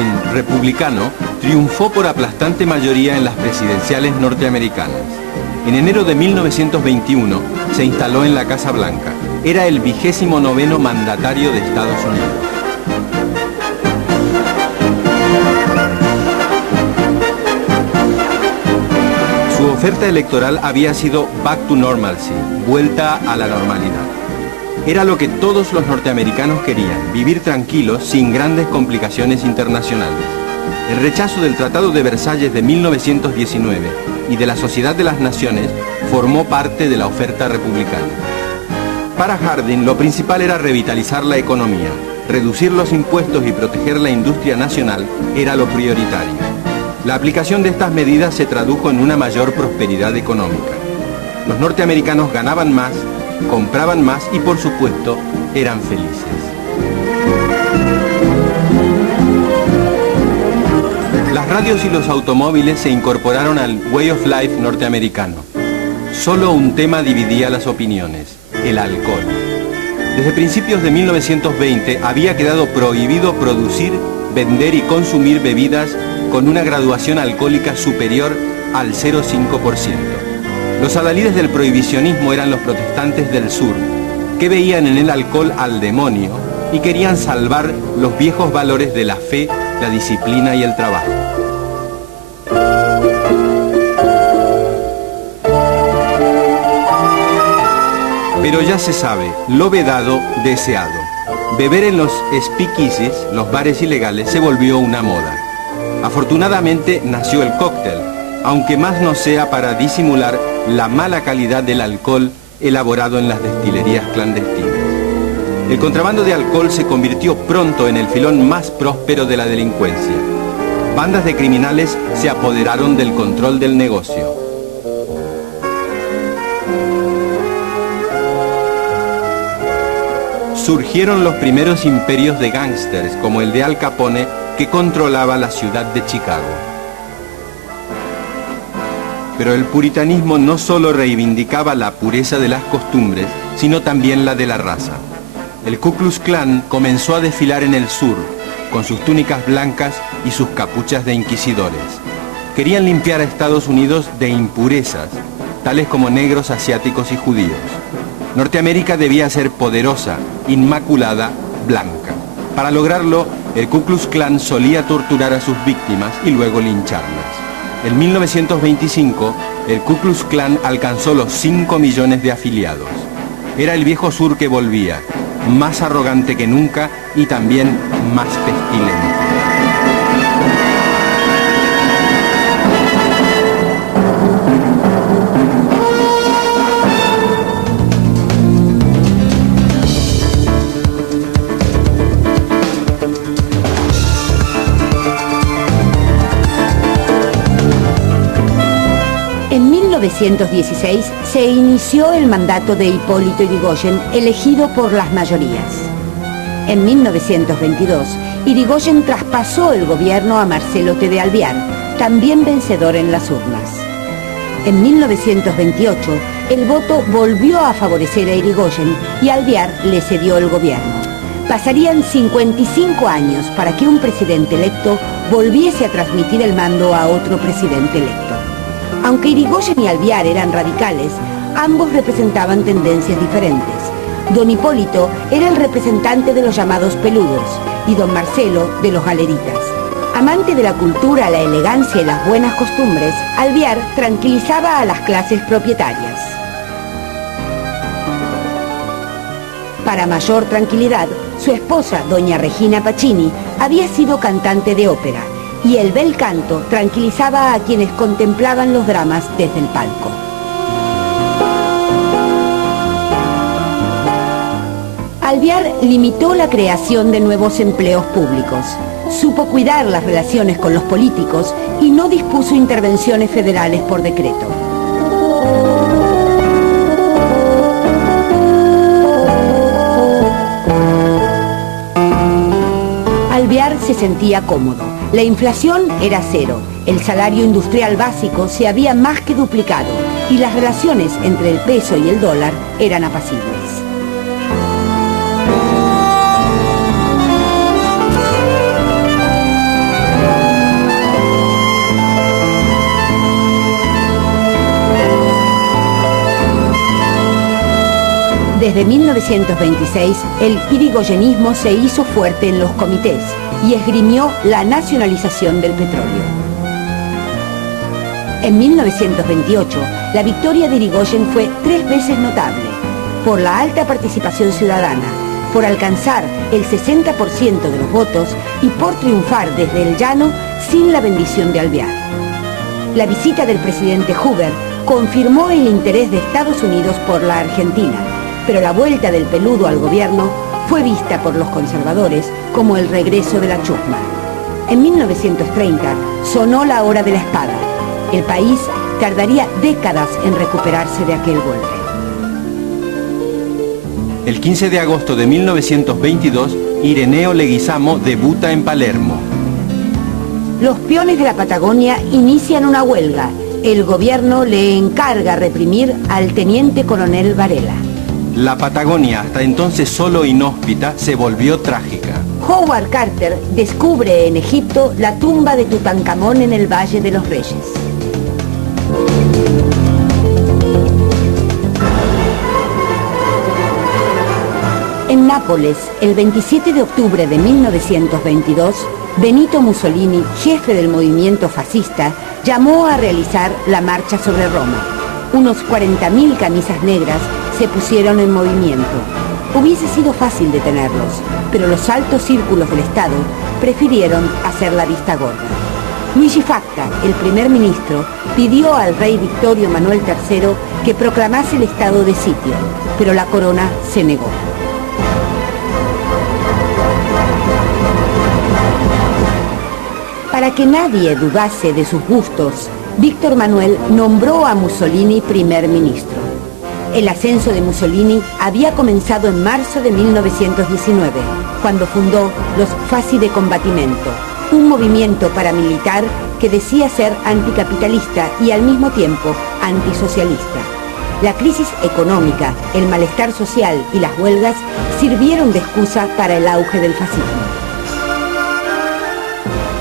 en republicano, triunfó por aplastante mayoría en las presidenciales norteamericanas. En enero de 1921 se instaló en la Casa Blanca. Era el 29º mandatario de Estados Unidos. Su oferta electoral había sido Back to Normalcy, vuelta a la normalidad. Era lo que todos los norteamericanos querían, vivir tranquilos sin grandes complicaciones internacionales. El rechazo del Tratado de Versalles de 1919 y de la Sociedad de las Naciones formó parte de la oferta republicana. Para Harding, lo principal era revitalizar la economía, reducir los impuestos y proteger la industria nacional era lo prioritario. La aplicación de estas medidas se tradujo en una mayor prosperidad económica. Los norteamericanos ganaban más, compraban más y, por supuesto, eran felices. Las radios y los automóviles se incorporaron al way of life norteamericano. Solo un tema dividía las opiniones: el alcohol. Desde principios de 1920 había quedado prohibido producir, vender y consumir bebidas con una graduación alcohólica superior al 0,5%. Los adalides del prohibicionismo eran los protestantes del sur, que veían en el alcohol al demonio y querían salvar los viejos valores de la fe, la disciplina y el trabajo. Pero ya se sabe, lo vedado, deseado. Beber en los speakeasies, los bares ilegales, se volvió una moda. Afortunadamente nació el cóctel, aunque más no sea para disimular la mala calidad del alcohol elaborado en las destilerías clandestinas. El contrabando de alcohol se convirtió pronto en el filón más próspero de la delincuencia. Bandas de criminales se apoderaron del control del negocio. Surgieron los primeros imperios de gángsters, como el de Al Capone, que controlaba la ciudad de Chicago. Pero el puritanismo no solo reivindicaba la pureza de las costumbres, sino también la de la raza. El Ku Klux Klan comenzó a desfilar en el sur, con sus túnicas blancas y sus capuchas de inquisidores. Querían limpiar a Estados Unidos de impurezas, tales como negros, asiáticos y judíos. Norteamérica debía ser poderosa, inmaculada, blanca. Para lograrlo, el Ku Klux Klan solía torturar a sus víctimas y luego lincharlas. En 1925, el Ku Klux Klan alcanzó los 5 millones de afiliados. Era el viejo sur que volvía, más arrogante que nunca y también más pestilente. En 1916 se inició el mandato de Hipólito Yrigoyen, elegido por las mayorías. En 1922, Yrigoyen traspasó el gobierno a Marcelo T. de Alvear, también vencedor en las urnas. En 1928, el voto volvió a favorecer a Yrigoyen y Alvear le cedió el gobierno. Pasarían 55 años para que un presidente electo volviese a transmitir el mando a otro presidente electo. Aunque Yrigoyen y Alvear eran radicales, ambos representaban tendencias diferentes. Don Hipólito era el representante de los llamados peludos y don Marcelo de los galeritas. Amante de la cultura, la elegancia y las buenas costumbres, Alvear tranquilizaba a las clases propietarias. Para mayor tranquilidad, su esposa, doña Regina Pacini, había sido cantante de ópera, y el bel canto tranquilizaba a quienes contemplaban los dramas desde el palco. Alvear limitó la creación de nuevos empleos públicos, supo cuidar las relaciones con los políticos y no dispuso intervenciones federales por decreto. Alvear se sentía cómodo. La inflación era cero, el salario industrial básico se había más que duplicado y las relaciones entre el peso y el dólar eran apacibles. Desde 1926, el irigoyenismo se hizo fuerte en los comités y esgrimió la nacionalización del petróleo. En 1928, la victoria de Irigoyen fue 3 veces notable, por la alta participación ciudadana, por alcanzar el 60% de los votos y por triunfar desde el llano sin la bendición de Alvear. La visita del presidente Hoover confirmó el interés de Estados Unidos por la Argentina, pero la vuelta del peludo al gobierno fue vista por los conservadores como el regreso de la chusma. En 1930 sonó la hora de la espada. El país tardaría décadas en recuperarse de aquel golpe. El 15 de agosto de 1922, Ireneo Leguizamo debuta en Palermo. Los peones de la Patagonia inician una huelga. El gobierno le encarga reprimir al teniente coronel Varela. La Patagonia, hasta entonces solo inhóspita, se volvió trágica. Howard Carter descubre en Egipto la tumba de Tutankamón en el Valle de los Reyes. En Nápoles, el 27 de octubre de 1922, Benito Mussolini, jefe del movimiento fascista, llamó a realizar la marcha sobre Roma. Unos 40.000 camisas negras se pusieron en movimiento. Hubiese sido fácil detenerlos, pero los altos círculos del Estado prefirieron hacer la vista gorda. Luigi Facta, el primer ministro, pidió al rey Victorio Manuel III que proclamase el estado de sitio, pero la corona se negó. Para que nadie dudase de sus gustos, Víctor Manuel nombró a Mussolini primer ministro. El ascenso de Mussolini había comenzado en marzo de 1919, cuando fundó los Fasci de Combattimento, un movimiento paramilitar que decía ser anticapitalista y al mismo tiempo antisocialista. La crisis económica, el malestar social y las huelgas sirvieron de excusa para el auge del fascismo.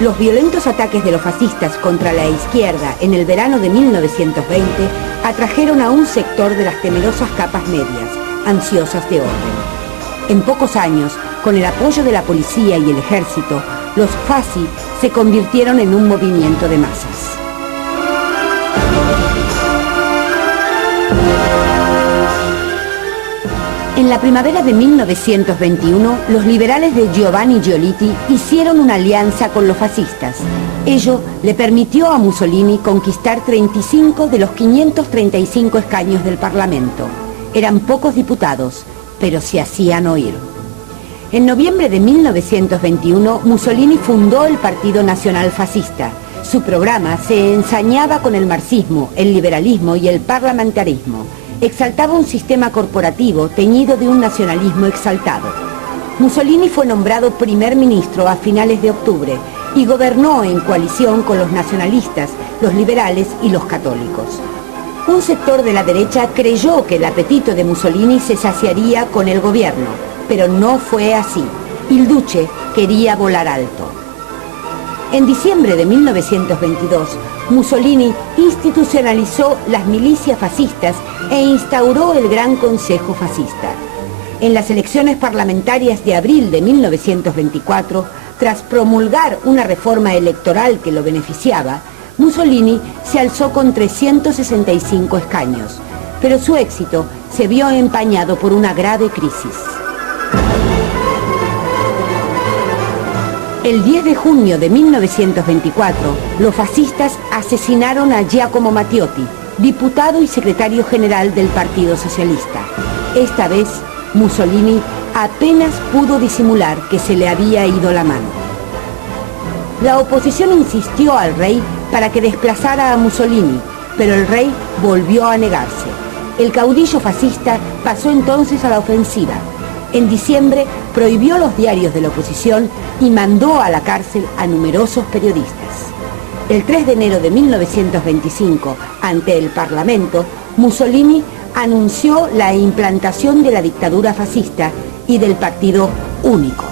Los violentos ataques de los fascistas contra la izquierda en el verano de 1920 atrajeron a un sector de las temerosas capas medias, ansiosas de orden. En pocos años, con el apoyo de la policía y el ejército, los Fasci se convirtieron en un movimiento de masas. En la primavera de 1921, los liberales de Giovanni Giolitti hicieron una alianza con los fascistas. Ello le permitió a Mussolini conquistar 35 de los 535 escaños del Parlamento. Eran pocos diputados, pero se hacían oír. En noviembre de 1921, Mussolini fundó el Partido Nacional Fascista. Su programa se ensañaba con el marxismo, el liberalismo y el parlamentarismo. Exaltaba un sistema corporativo teñido de un nacionalismo exaltado. Mussolini fue nombrado primer ministro a finales de octubre y gobernó en coalición con los nacionalistas, los liberales y los católicos. Un sector de la derecha creyó que el apetito de Mussolini se saciaría con el gobierno, pero no fue así. Il Duce quería volar alto. En diciembre de 1922, Mussolini institucionalizó las milicias fascistas e instauró el Gran Consejo Fascista. En las elecciones parlamentarias de abril de 1924, tras promulgar una reforma electoral que lo beneficiaba, Mussolini se alzó con 365 escaños, pero su éxito se vio empañado por una grave crisis. El 10 de junio de 1924, los fascistas asesinaron a Giacomo Matteotti, diputado y secretario general del Partido Socialista. Esta vez, Mussolini apenas pudo disimular que se le había ido la mano. La oposición insistió al rey para que desplazara a Mussolini, pero el rey volvió a negarse. El caudillo fascista pasó entonces a la ofensiva. En diciembre prohibió los diarios de la oposición y mandó a la cárcel a numerosos periodistas. El 3 de enero de 1925, ante el Parlamento, Mussolini anunció la implantación de la dictadura fascista y del Partido Único.